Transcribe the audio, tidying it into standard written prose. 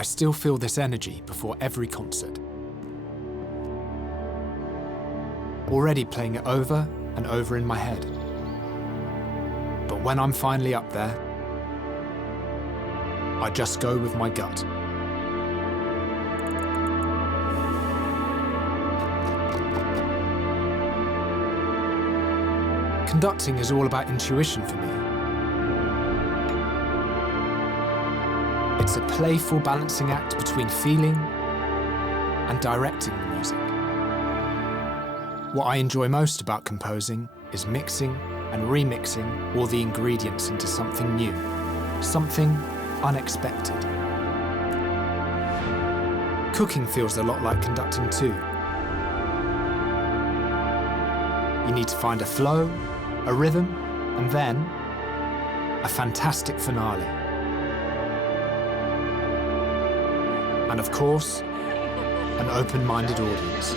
I still feel this energy before every concert. Already playing it over and over in my head. But when I'm finally up there, I just go with my gut. Conducting is all about intuition for me. It's a playful balancing act between feeling and directing the music. What I enjoy most about composing is mixing and remixing all the ingredients into something new, something unexpected. Cooking feels a lot like conducting too. You need to find a flow, a rhythm, and then a fantastic finale. And of course, an open-minded audience.